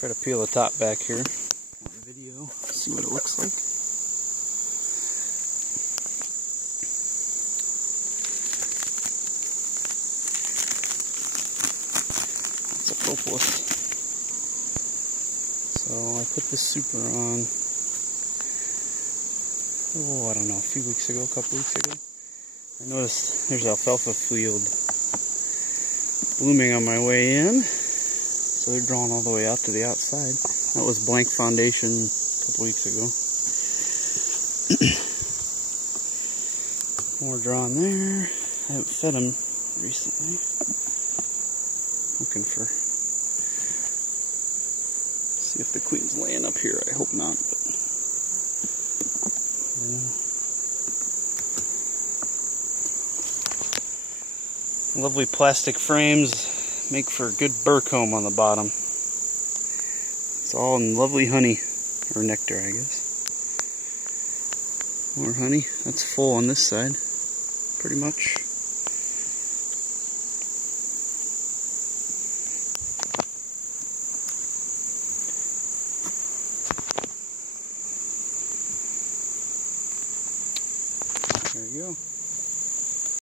Try to peel the top back here on the video, see what it looks like. It's a propolis. So I put this super on, I don't know, a few weeks ago, a couple weeks ago. I noticed there's alfalfa field blooming on my way in. So they're drawn all the way out to the outside. That was blank foundation a couple weeks ago. More drawn there. I haven't fed them recently. Looking for, see if the queen's laying up here. I hope not, but lovely plastic frames make for a good burr comb on the bottom. It's all in lovely honey, or nectar, I guess. More honey. That's full on this side, pretty much. There you go.